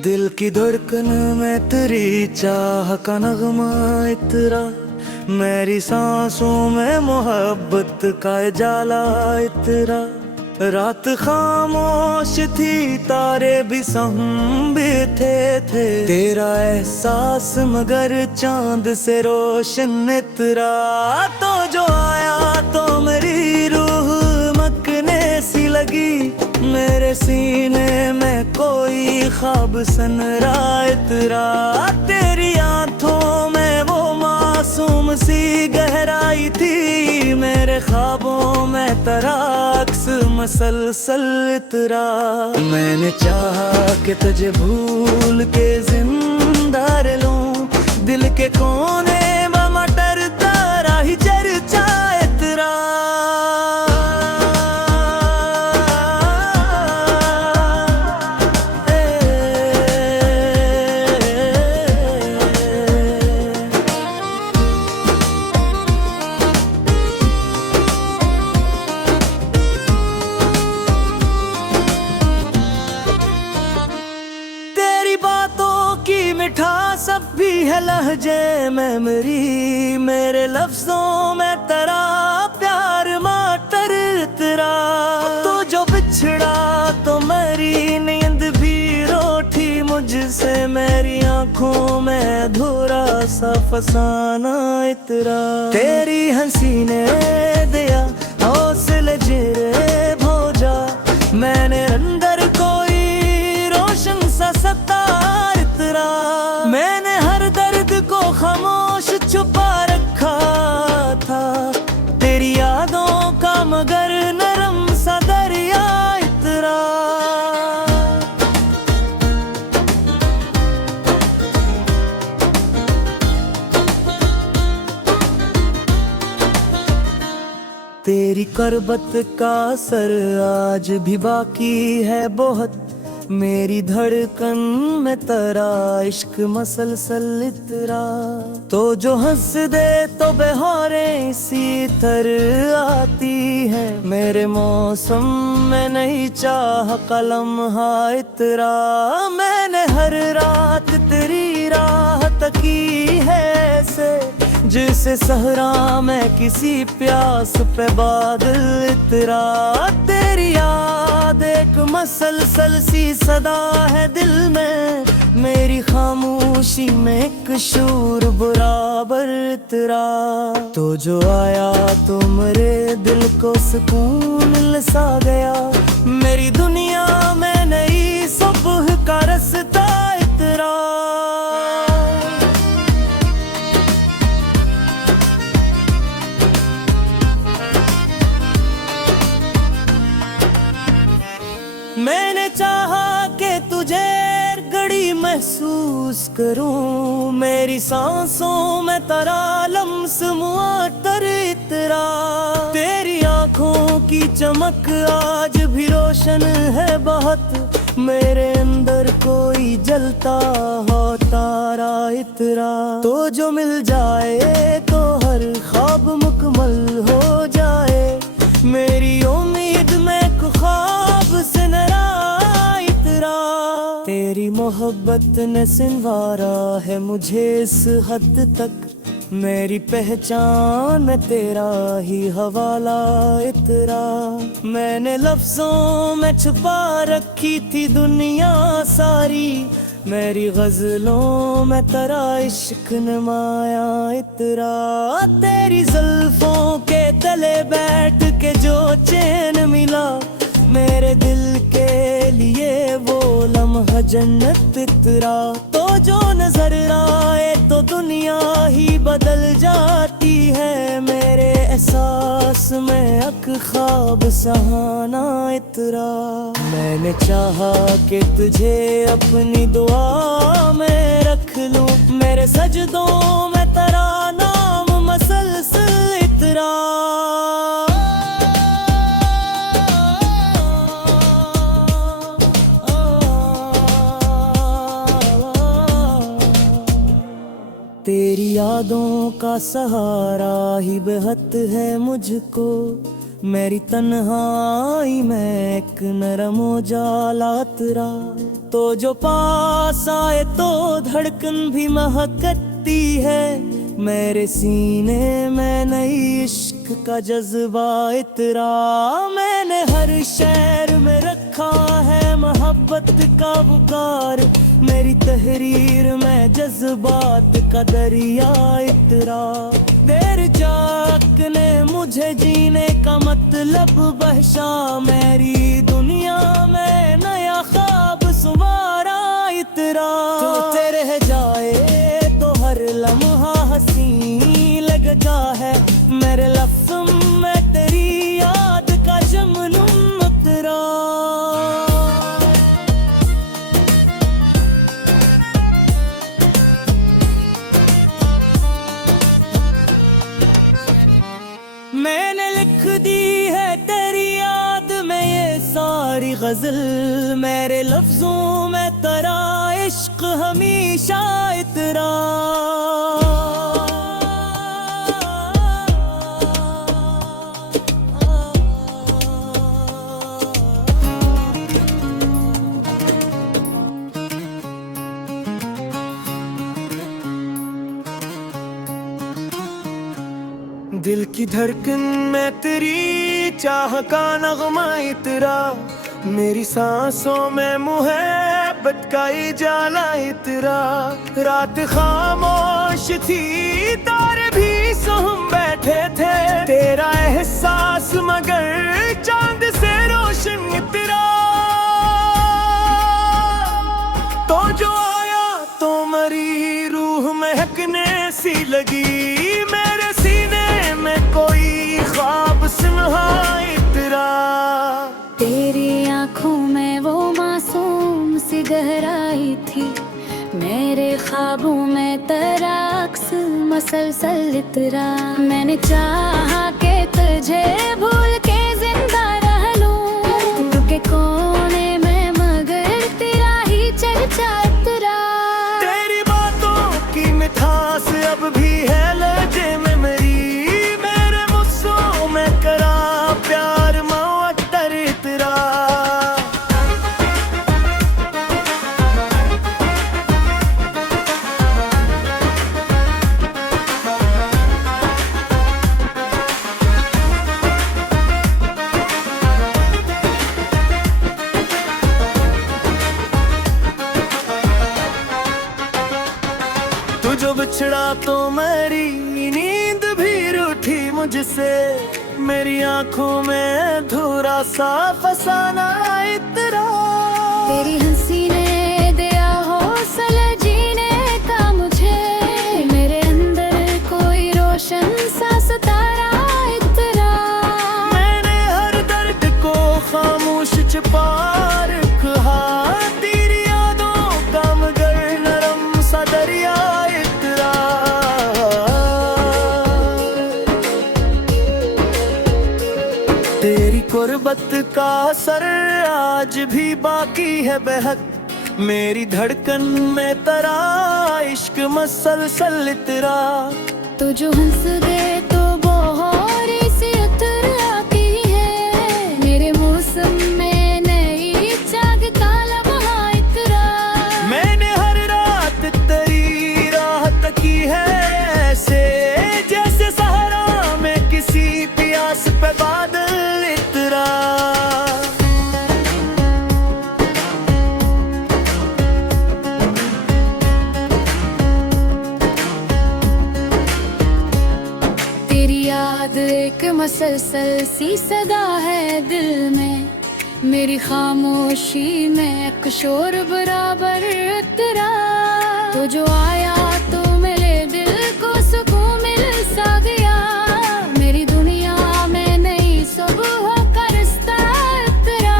दिल की धड़कन में तेरी चाह का नगमा इतरा, मेरी सांसों में मोहब्बत का जाला इतरा। रात खामोश थी, तारे भी सम बैठे थे, तेरा एहसास मगर चांद से रोशन इतरा। तो जो आया तो मेरी रूह मकने सी लगी, मेरे सीने में कोई ख्वाब सनरा इतरा। तेरी आंखों में वो मासूम सी गहराई थी, मेरे ख्वाबों में तराक्स मसलसल इतरा। मैंने चाहा कि तुझे भूल के जिंदा रह लूं, दिल के कोने में मटरता रही चर्चा इतरा। मिठास अब भी है लहजे में मेरी, मेरे लफ्जों में तेरा प्यार माटर तेरा। तो जो बिछड़ा तो मेरी नींद भी रोटी मुझसे, मेरी आंखों में धुरा सा फसाना इतरा। तेरी हंसी ने दिया हौसले जिरे भोजा, मैंने अंदर कोई रोशन सा सतार इतरा। मैंने हर दर्द को खामोश छुपा रखा था, तेरी यादों का मगर नरम सा दरिया इतरा। तेरी करबत का असर आज भी बाकी है बहुत, मेरी धड़कन में तेरा इश्क मसलसल इतरा। तो जो हंस दे तो बहारें इसी तरह आती है, मेरे मौसम में नहीं चाह कलम हा इतरा। मैंने हर रात तेरी राह तकी है से, जिसे सहरा में किसी प्यास पे बादल इतरा। तेरी याद एक मसलसल सी सदा है दिल में, मेरी खामोशी में एक शूर बराबर इतरा। तो जो आया तो मेरे दिल को सुकून सा गया, मेरी दुनिया में नई सुबह का रास्ता इतरा। मैंने चाहा कि तुझे घड़ी महसूस करूं, मेरी सांसों में तेरा लम्स मुअत्तर इतरा। तेरी आंखों की चमक आज भी रोशन है बहुत, मेरे अंदर कोई जलता हो तारा इतरा। तो जो मिल जाए तो हर ख्वाब मुकम्मल हो जाए, मेरी उम्मीद में ख्वाब से नरा इतरा। तेरी मोहब्बत ने सिंवारा है मुझे इस हद तक, मेरी पहचान में तेरा ही हवाला इतरा। मैंने लफ्जों में छुपा रखी थी दुनिया सारी, मेरी गजलों में तेरा इश्क नमाया इतरा। तेरी जुल्फों के तले बैठ के जो चैन मिला, मेरे दिल के लिए वो लम्हा जन्नत इतरा। तो जो नजर आए तो दुनिया ही बदल जाती है, मेरे एहसास में अक ख्वाब सहाना इतरा। मैंने चाहा कि तुझे अपनी दुआ में रख लूं, मेरे सजदों में तेरा नाम मसलसल इतरा। तेरी यादों का सहारा ही बेहद है मुझको, मेरी तन्हाई में एक नरम उजाला तेरा, तो जो पास आए तो धड़कन भी महकती है। मेरे सीने में नई इश्क का जज्बा इतरा, मैंने हर शहर में रखा है मोहब्बत का पुकार। मेरी तहरीर में जज्बात का दरिया इतरा, देर जाग ने मुझे जीने का मतलब बख्शा। मेरी दुनिया में नया ख्वाब सुमारा इतरा, तो तेरे जाए तो हर लम्हा हंसी लगता है। मेरे लफ्ज़ों में तेरी याद का जमनुम उतरा। मैंने लिख दी है तेरी याद में ये सारी गजल, मेरे लफ्जों में तेरा इश्क हमेशा इतरा। दिल की धड़कन में तेरी चाह का नगमा इतरा, मेरी सांसों में मुहब्बत का जाला इतरा। रात खामोश थी, तारे भी सोहम बैठे थे, तेरा एहसास मगर चांद से रोशन इतरा। तो जो आया तो मरी रूह महकने सी लगी, मेरे सीने में कोई ख्वाब सुनहा इतरा। तेरी आँखों में वो मासूम सी गहराई थी, मेरे ख्वाबों में तेरा अक्स मसलसल इतरा। मैंने चाहा कि तुझे भूल के जिंदा रह लूं, तू के कोने में मगर तेरा ही चर्चा इतरा। तेरी बातों की मिठास अब भी है लहजे में मेरी, मेरे मुझसों में करा प्यार मवत्तर इतरा। तू जो बिछड़ा तो मेरी नींद भी रूठी मुझसे, मेरी आंखों में धूरा सा फसाना इतरा। तेरी हंसी ने दिया हौसला जीने का मुझे, मेरे अंदर कोई रोशन सा सितारा इतरा। मैंने हर दर्द को खामोश छुपा रखा, तेरी यादों का मगर नरम सा दरिया इतरा। तेरी कुर्बत का असर आज भी बाकी है बेहद, मेरी धड़कन में तेरा इश्क मसलसल इतरा। तो जो हंस दे तो बोहरी सी उतर आती है, मेरे मौसम में नई चाँद का लम्हा इतरा। मैंने हर रात तेरी राहत की है ऐसे, जैसे सहारा में किसी प्यास पे बादल इतरा। तेरी याद एक मसलसल सी सदा है दिल में, मेरी खामोशी में एक शोर बराबर उतरा। तो जो आया तो मिले दिल को सुकून मिल सा गया, मेरी दुनिया में नई सुबह का रिश्ता उतरा।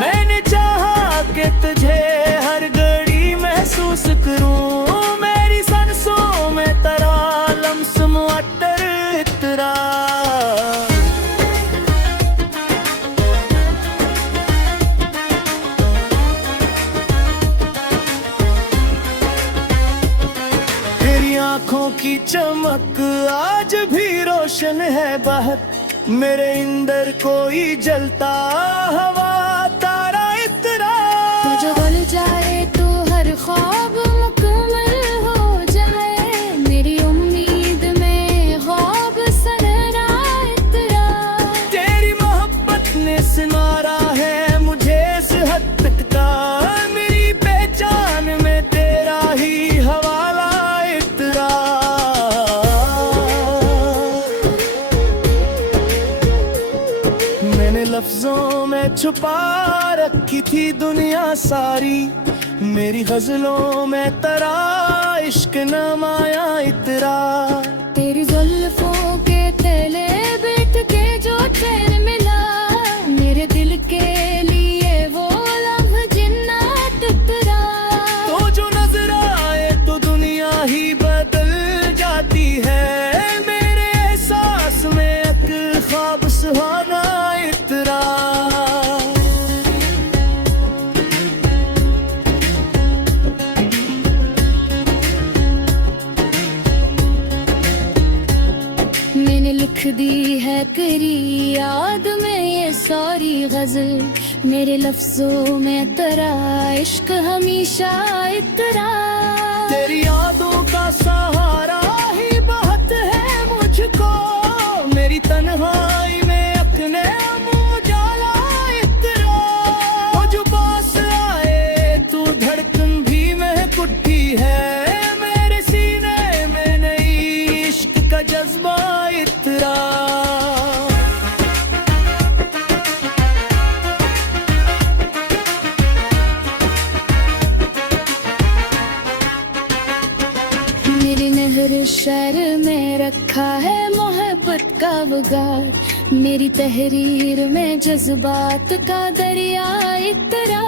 मैंने चाहा कि तुझे हर घड़ी महसूस करूं, मेरी सांसों में तेरा लम्स मुअत्तर इतरा। तेरी आंखों की चमक आज भी रोशन है बाहर, मेरे अंदर कोई जलता हवा तारा इतरा। तू जो गल जाए तो हर ख्वाब मुकम्मल हो जाए, मेरी उम्मीद में ख्वाब सनरा इतरा। तेरी मोहब्बत ने सिमारा है मुझे इस हद तक का, मेरी पहचान में तेरा ही हवाला इतरा। मैंने लफ्जों में छुपा रखी थी दुनिया सारी, मेरी गजलों में तरा इश्क नमाया इतरा। तेरी जुल्फों के तले बैठ के जो चैन मिला, मेरे दिल के लिए वो लम्हा जिन्नत इतरा। तो जो नजर आए तो दुनिया ही बदल जाती है, मेरे एहसास में एक ख्वाब सुहाना इतरा। मैंने लिख दी है तेरी याद में ये सारी गजल, मेरे लफ्जों में तेरा इश्क हमेशा इतरा। तेरी यादों का सहारा ही बहुत है मुझको, मेरी तन्हाई में अपने उजाला इतरा। वो जो पास आए तू धड़कन भी महक उठी है, मेरे सीने में नई इश्क का जज्बा इतरा। मेरी नहर शहर में रखा है मोहब्बत का वगार, मेरी तहरीर में जज्बात का दरिया इतरा।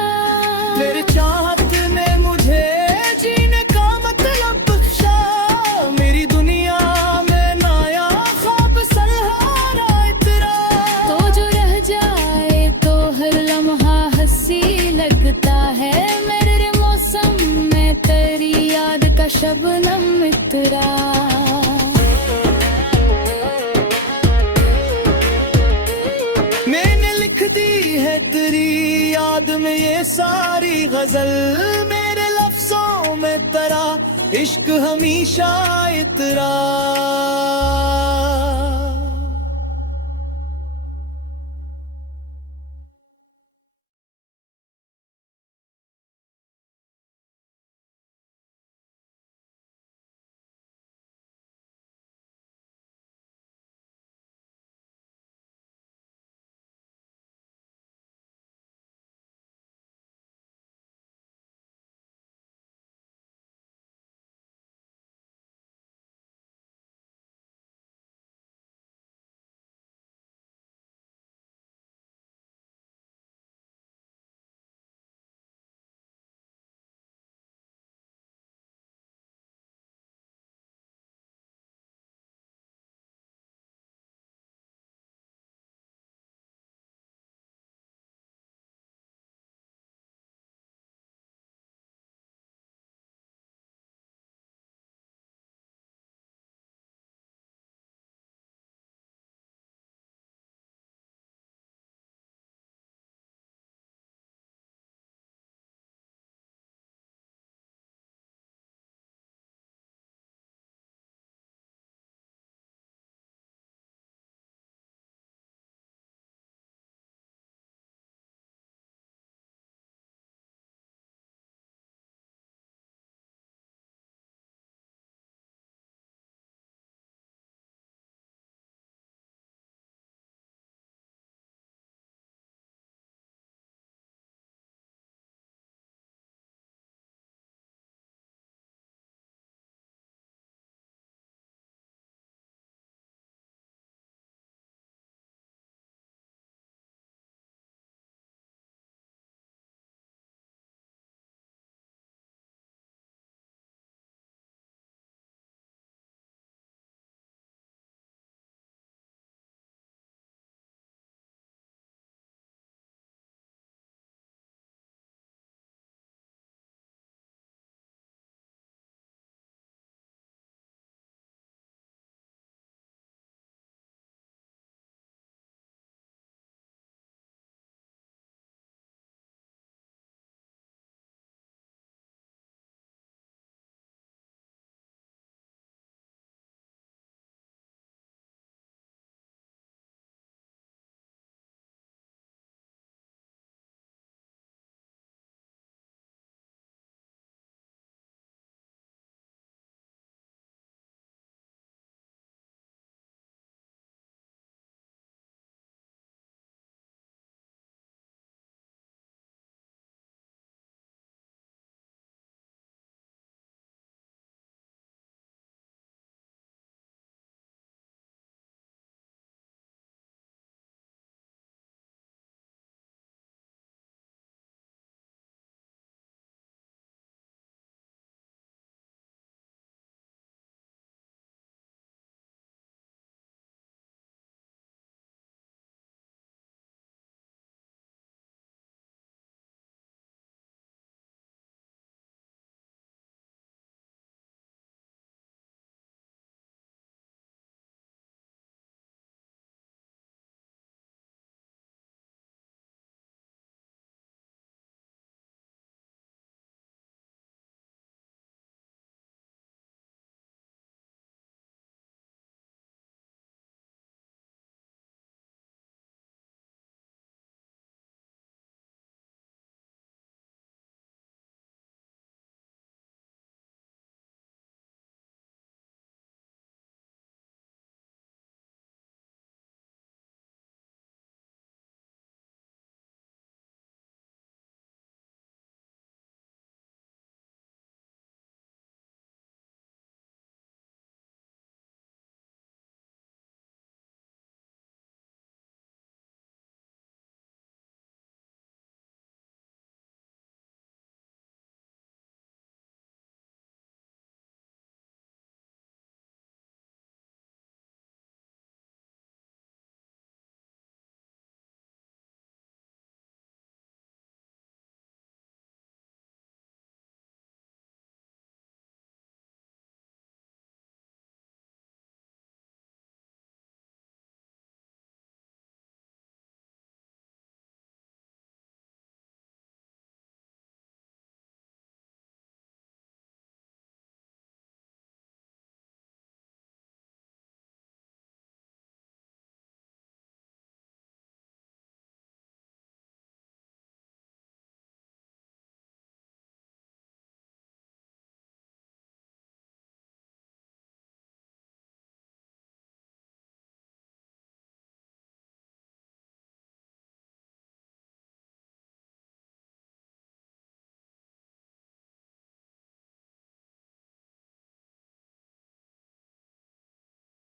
मेरे चाहत ने मुझे जीने का मतलब बख्शा, मेरी दुनिया में नया ख्वाब सहारा इतरा। तो जो रह जाए तो हर लम्हा हंसी लगता है, मेरे मौसम में तेरी याद का शबनम इतरा। मैंने लिख दी है तेरी याद में ये सारी गजल, मेरे लफ्जों में तेरा इश्क हमेशा इतरा।